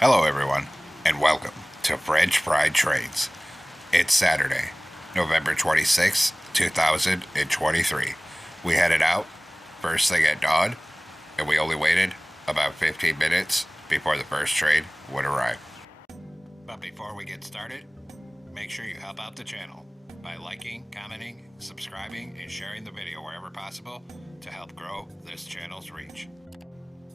Hello everyone, and welcome to French Fried Trains. It's Saturday, November 26th, 2023. We headed out first thing at dawn, and we only waited about 15 minutes before the first train would arrive. But before we get started, make sure you help out the channel by liking, commenting, subscribing, and sharing the video wherever possible to help grow this channel's reach.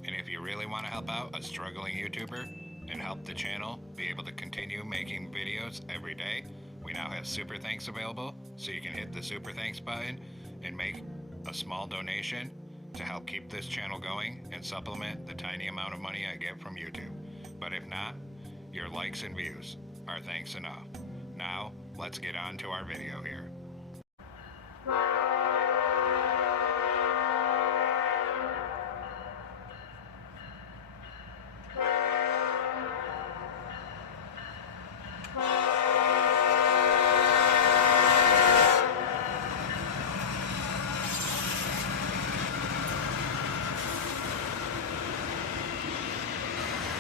And if you really want to help out a struggling YouTuber and help the channel be able to continue making videos every day, we now have Super Thanks available, so you can hit the Super Thanks button and make a small donation to help keep this channel going and supplement the tiny amount of money I get from YouTube. But if not, your likes and views are thanks enough. Now, let's get on to our video here.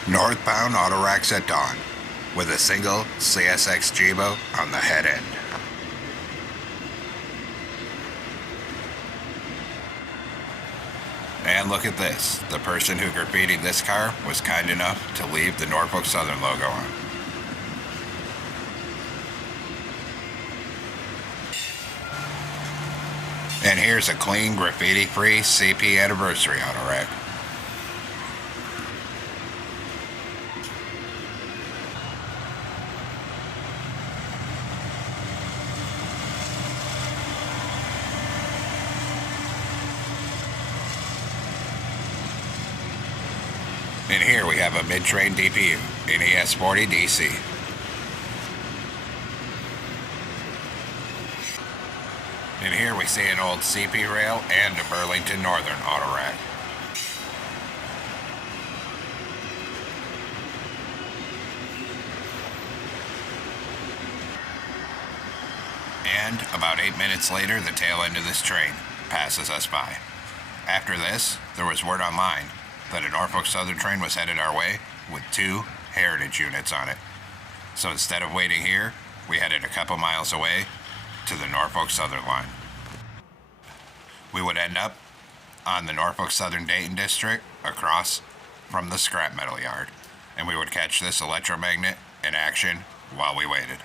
Northbound auto racks at dawn, with a single CSX Jibo on the head end. And look at this, the person who graffitied this car was kind enough to leave the Norfolk Southern logo on. And here's a clean, graffiti-free CP anniversary auto rack. And here we have a mid-train DPU, NES 40 DC. And here we see an old CP rail and a Burlington Northern auto rack. And about 8 minutes later, the tail end of this train passes us by. After this, there was word online that a Norfolk Southern train was headed our way with 2 Heritage units on it. So instead of waiting here, we headed a couple miles away to the Norfolk Southern line. We would end up on the Norfolk Southern Dayton District across from the scrap metal yard, and we would catch this electromagnet in action while we waited.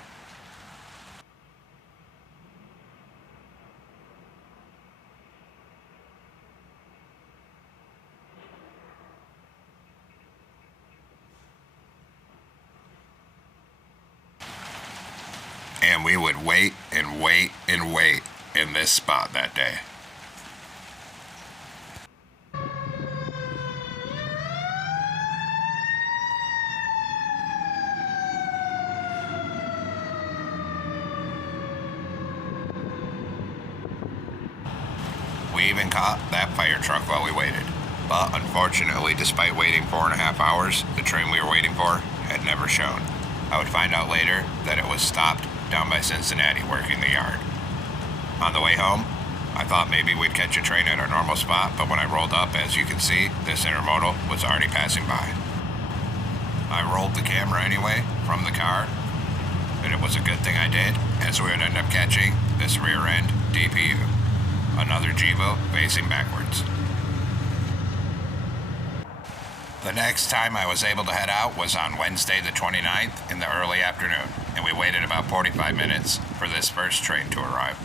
And we would wait and wait and wait in this spot that day. We even caught that fire truck while we waited. But unfortunately, despite waiting 4.5 hours, the train we were waiting for had never shown. I would find out later that it was stopped down by Cincinnati working the yard. On the way home, I thought maybe we'd catch a train at our normal spot, but when I rolled up, as you can see, this intermodal was already passing by. I rolled the camera anyway from the car, and it was a good thing I did, as we would end up catching this rear end DPU, another Jibo facing backwards. The next time I was able to head out was on Wednesday the 29th in the early afternoon, and we waited about 45 minutes for this first train to arrive.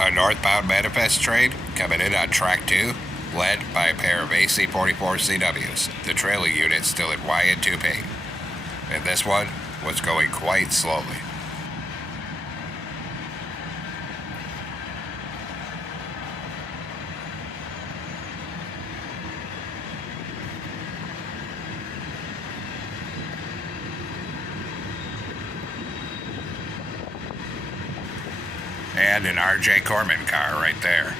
A northbound manifest train coming in on track 2, led by a pair of AC-44 CWs, the trailing unit still in YN2 paint. And this one was going quite slowly. And an R.J. Corman car right there.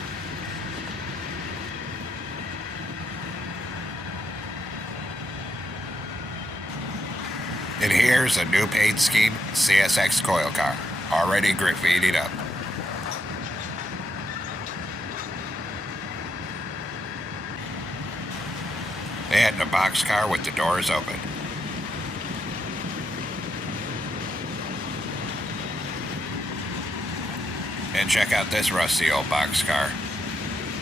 And here's a new paint scheme CSX coil car, already graffitied up. And a boxcar with the doors open. And check out this rusty old boxcar.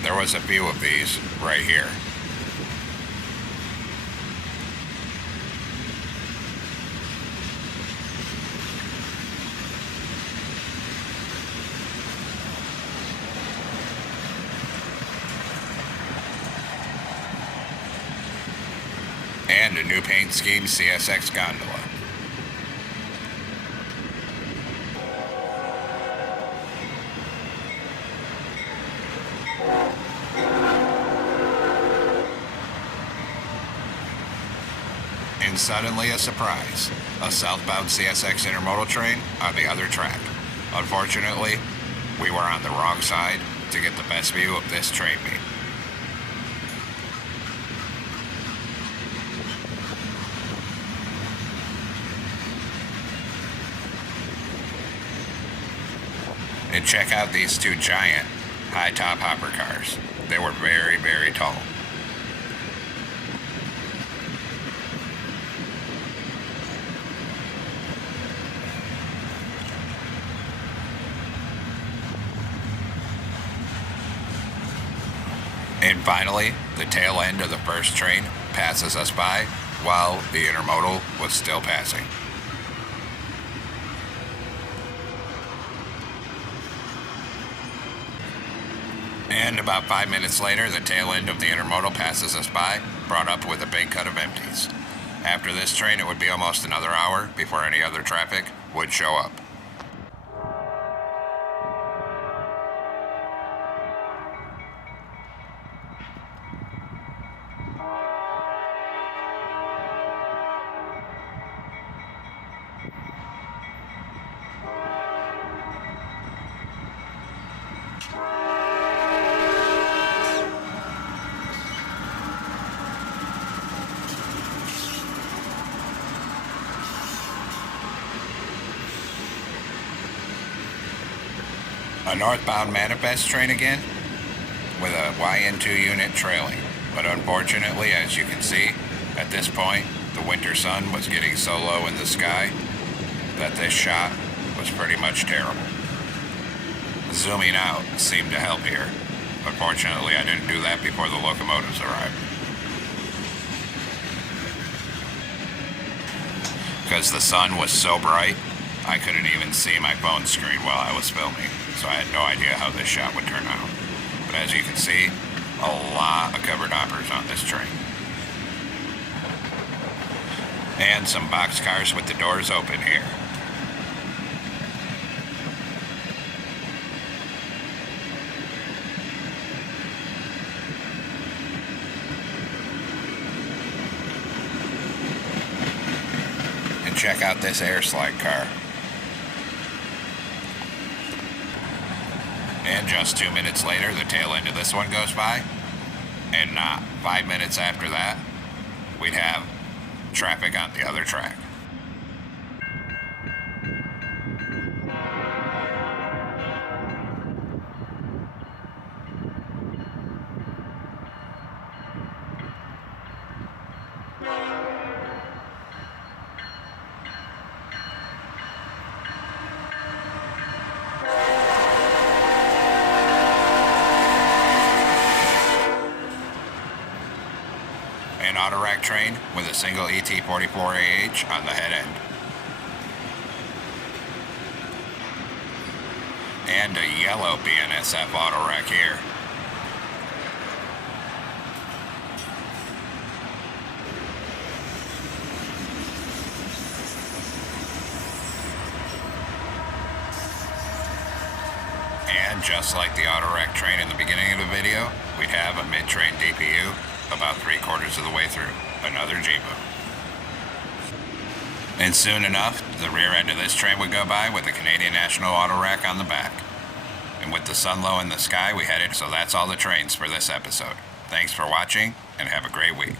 There was a few of these right here. And a new paint scheme CSX gondola. And suddenly a surprise, a southbound CSX intermodal train on the other track. Unfortunately, we were on the wrong side to get the best view of this train meet. And check out these two giant high-top hopper cars. They were very, very tall. And finally, the tail end of the first train passes us by while the intermodal was still passing. And about 5 minutes later, the tail end of the intermodal passes us by, brought up with a big cut of empties. After this train, it would be almost another hour before any other traffic would show up. A northbound manifest train again, with a YN2 unit trailing. But unfortunately, as you can see, at this point, the winter sun was getting so low in the sky that this shot was pretty much terrible. Zooming out seemed to help here. Unfortunately, I didn't do that before the locomotives arrived. Because the sun was so bright, I couldn't even see my phone screen while I was filming, so I had no idea how this shot would turn out. But as you can see, a lot of covered hoppers on this train. And some boxcars with the doors open here. And check out this air slide car. And just 2 minutes later, the tail end of this one goes by. And not 5 minutes after that, we'd have traffic on the other track. An auto-rack train with a single ET44AH on the head end. And a yellow BNSF auto-rack here. And just like the auto-rack train in the beginning of the video, we'd have a mid-train DPU about 3/4 of the way through, another Jeepo. And soon enough, the rear end of this train would go by with the Canadian National auto rack on the back. And with the sun low in the sky, we headed. So that's all the trains for this episode. Thanks for watching, and have a great week.